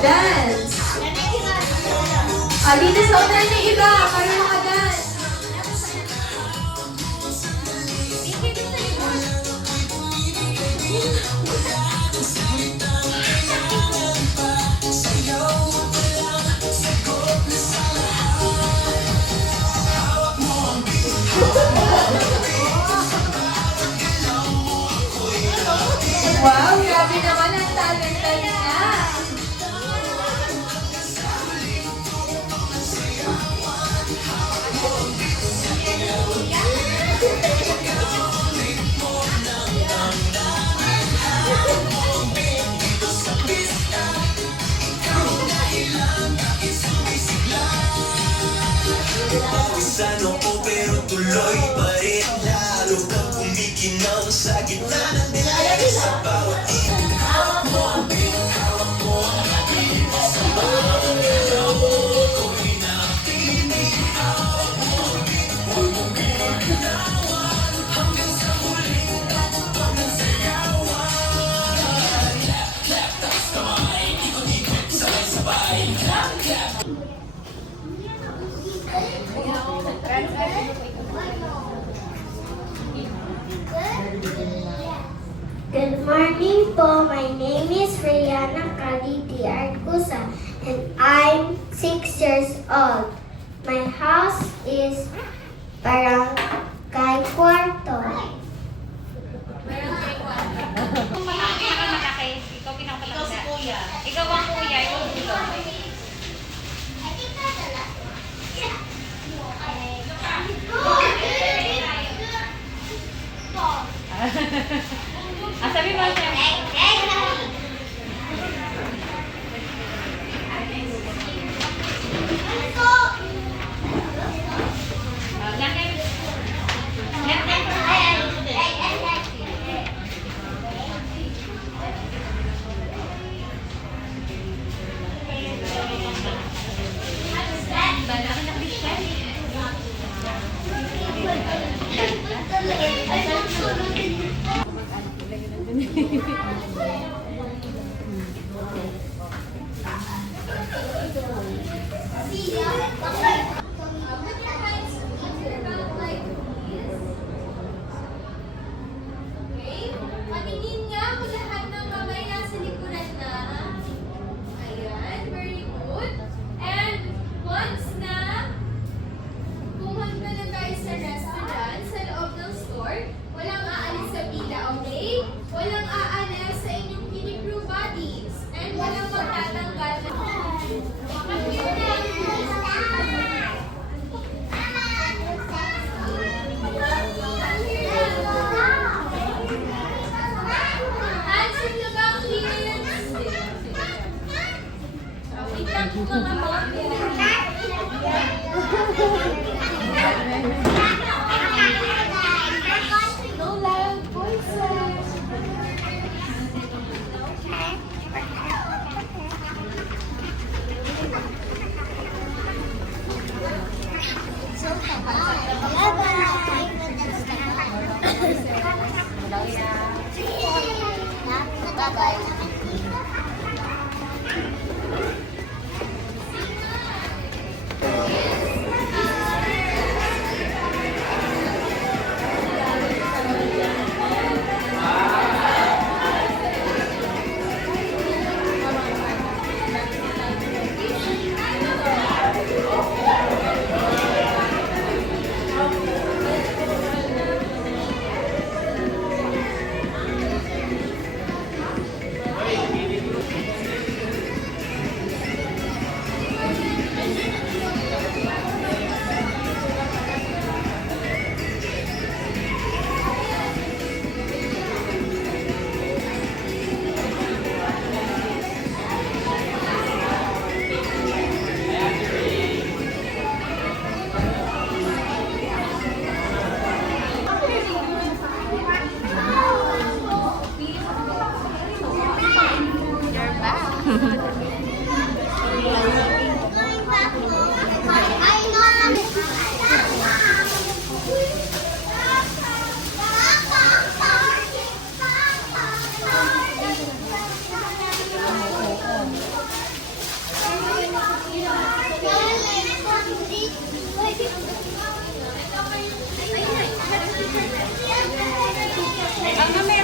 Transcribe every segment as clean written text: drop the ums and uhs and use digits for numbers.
Dance. Dito sa unahan yung iba. Marunong ka dance. Wow, grabe naman ang talent niya. Pawisano ko pero tuloy pa rin. Lalo kang kumikinaw sa gitna ng dilag. Sa bawat hawak mo ang piling, hawak mo ang ating. Sa bawat ilaw mo ko'y nakikinig. Hawak mo ang piling, huwag mong ginagalawan. Hanggang sa huli, natutog ng sayawan. Clap, clap, taas kamay, ikot-ikot, sabay-sabay. Clap, clap. Good morning po. My name is Rihanna Kaliti Arcusa and I'm 6 years old. My house is Barangay Cuarto. Ikaw pinakamalaki. Ikaw ang kuya. Ikaw ang kuya. Sabi mo siya. Patingin nga kung lahat ng kamay nasa likuran na. Ayan, very good. And once na pumunta na tayo sa restaurant, sa loob ng store, walang aalis sa pila, okay? Walang aalis sa inyong kini-crew bodies. And walang magtatanggal na. Answer the back, please. Wait lang po mga no loud voices.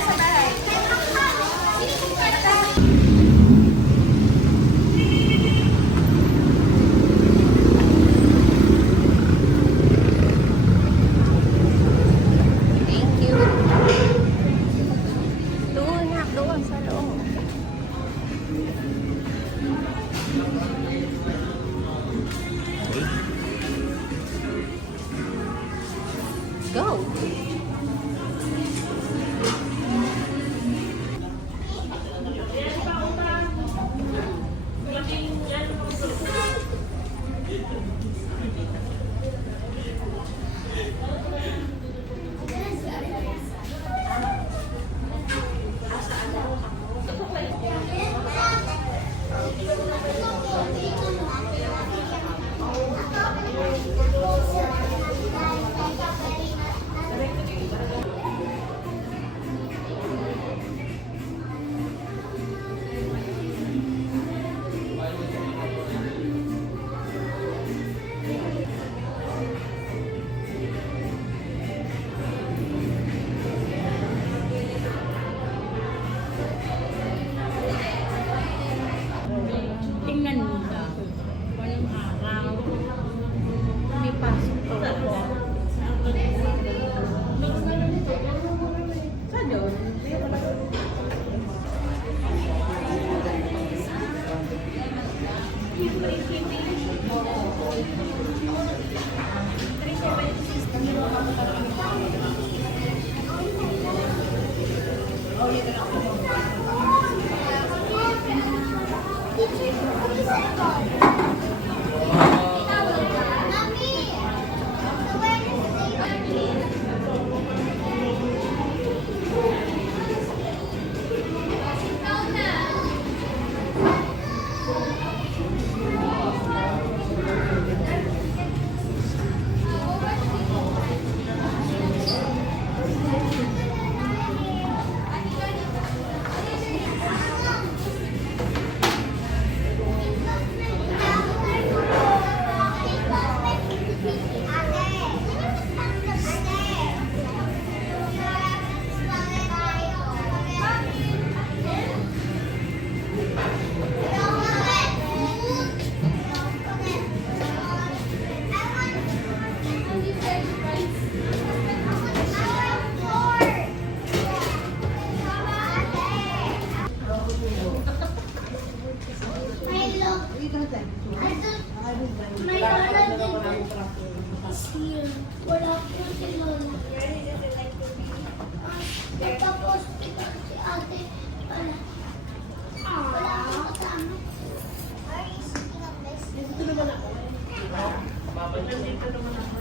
sa bahay. Thank you. Doon na, doon sa loob. Go. Tingnan mo daw. Walang araw. May pasok ko. Sa doon? May lola din siya. Wala po si lola. Tapos ito si ate. Wala po kasama. Dito naman ako. Dito naman ako.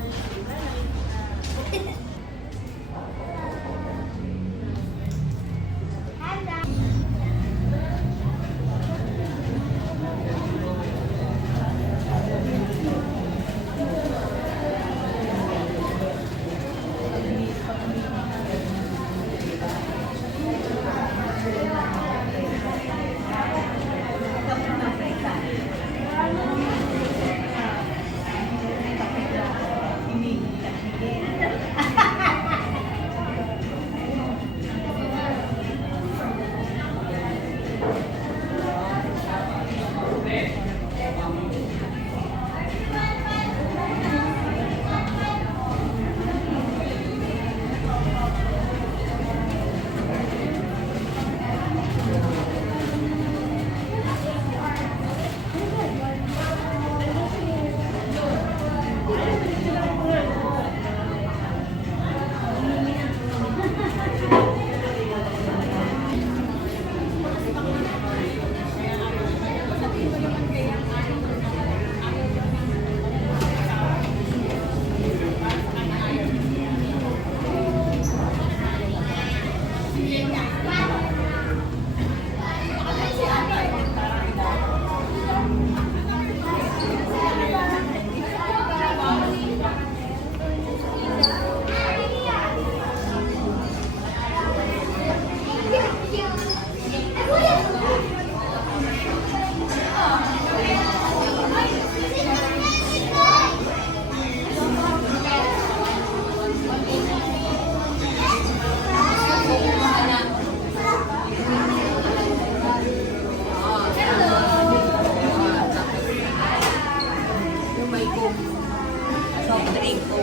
drink ko.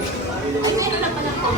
Ay, meron lang pala ko.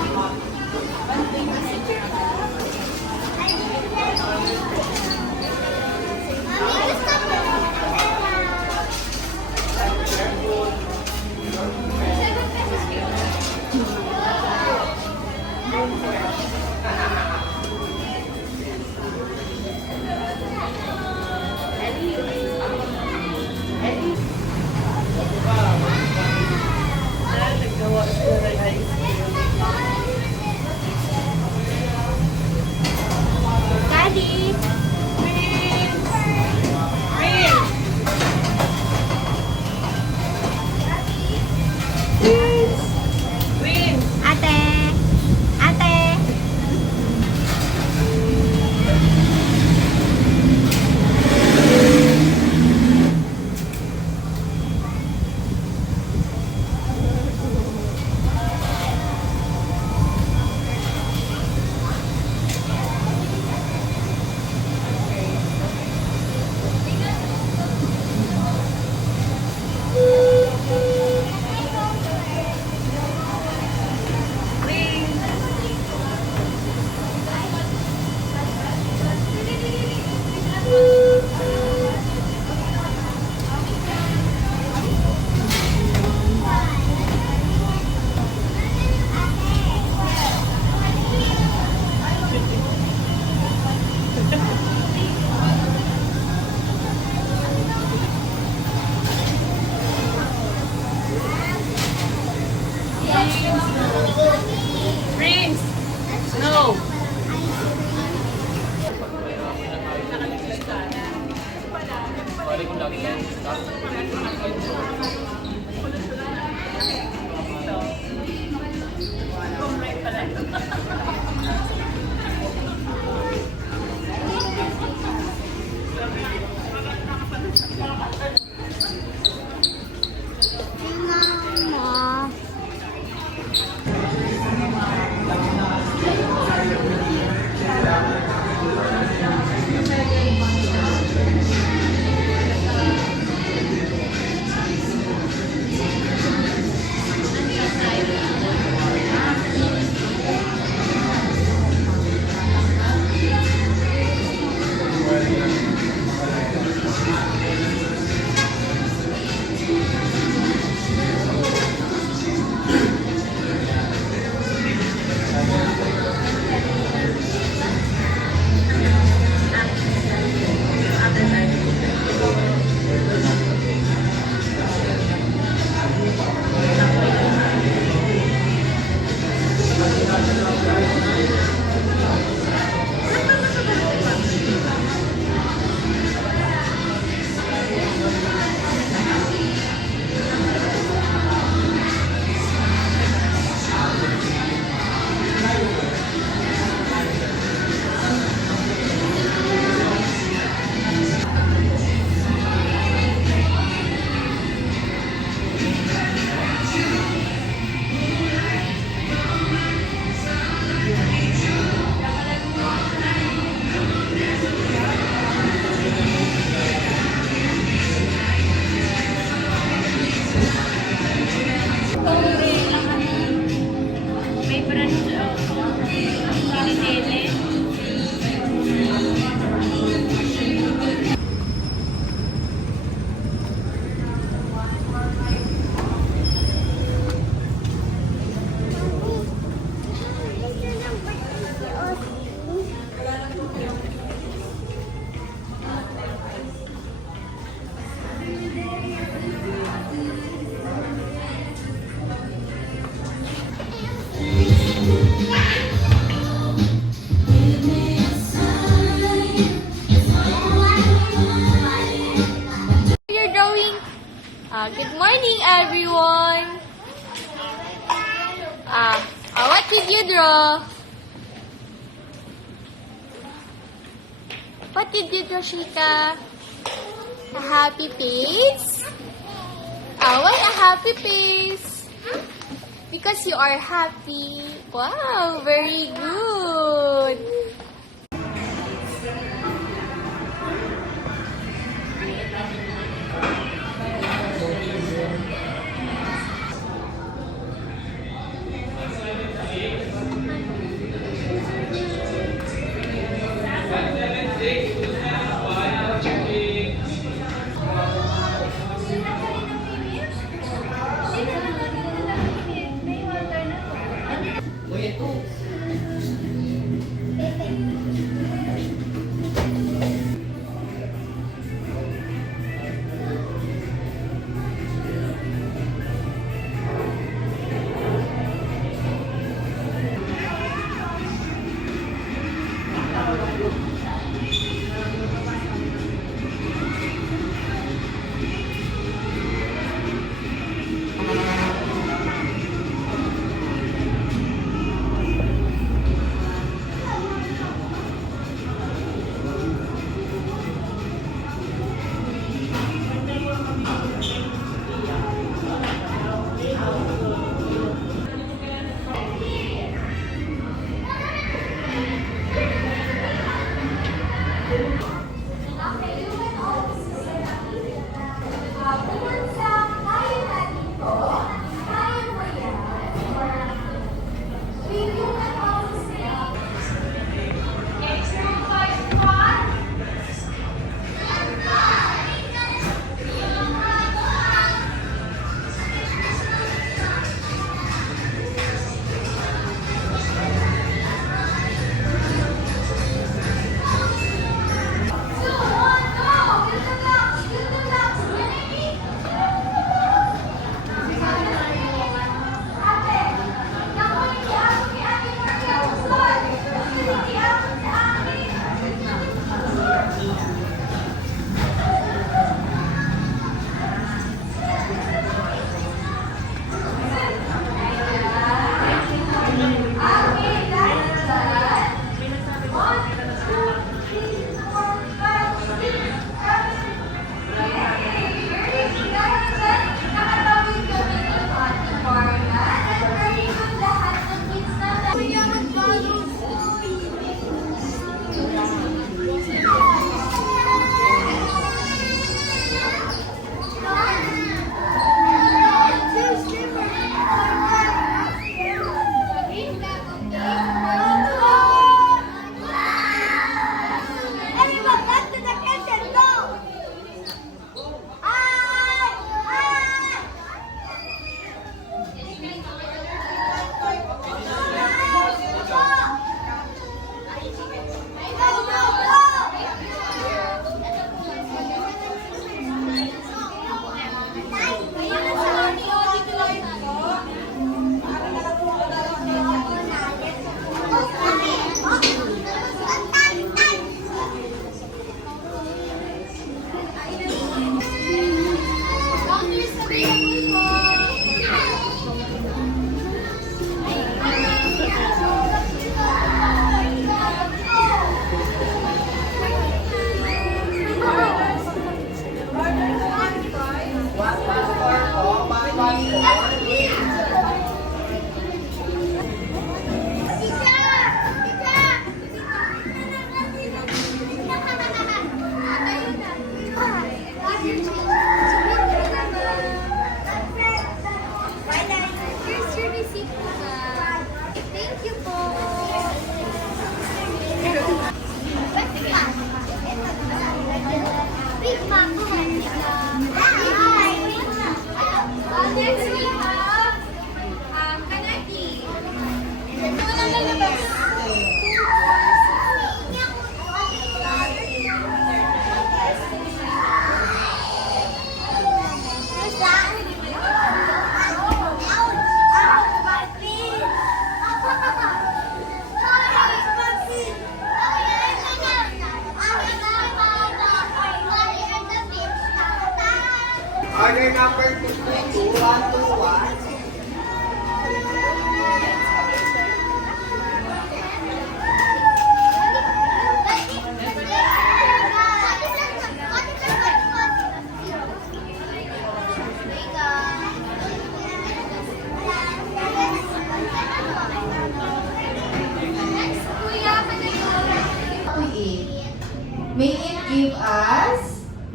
'Everyone! What did you draw? What did you draw, Shika? A happy face? Why a happy face? Because you are happy. Wow, very good.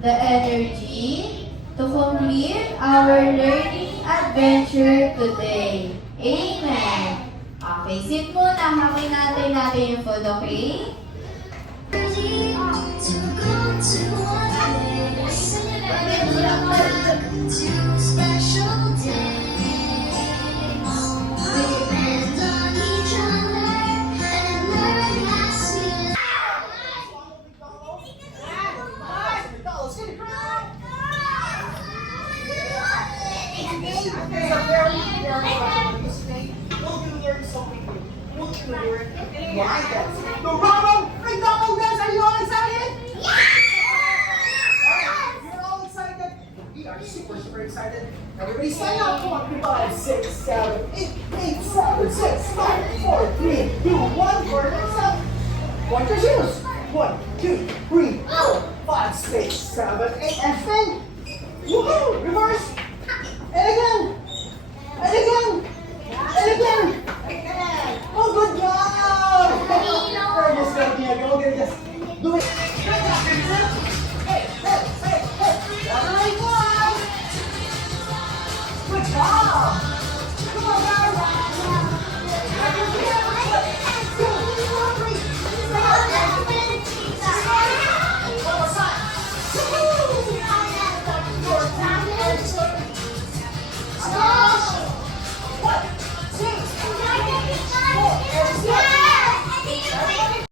the energy to complete our learning adventure today. Amen. Okay, sit muna. Hakin natin yung food, okay? McDonald! McDonald dance! Are you all excited? Alright, you're all excited? We are super excited. Everybody stand up. 1, 5, 6, 7, 8, 8, 7, 6, 5, 4, 3, 2, 1. For the next step. Point your shoes. 1, 2, 3, 4, 5, 6, 7, 8, and spin. Woohoo! Reverse.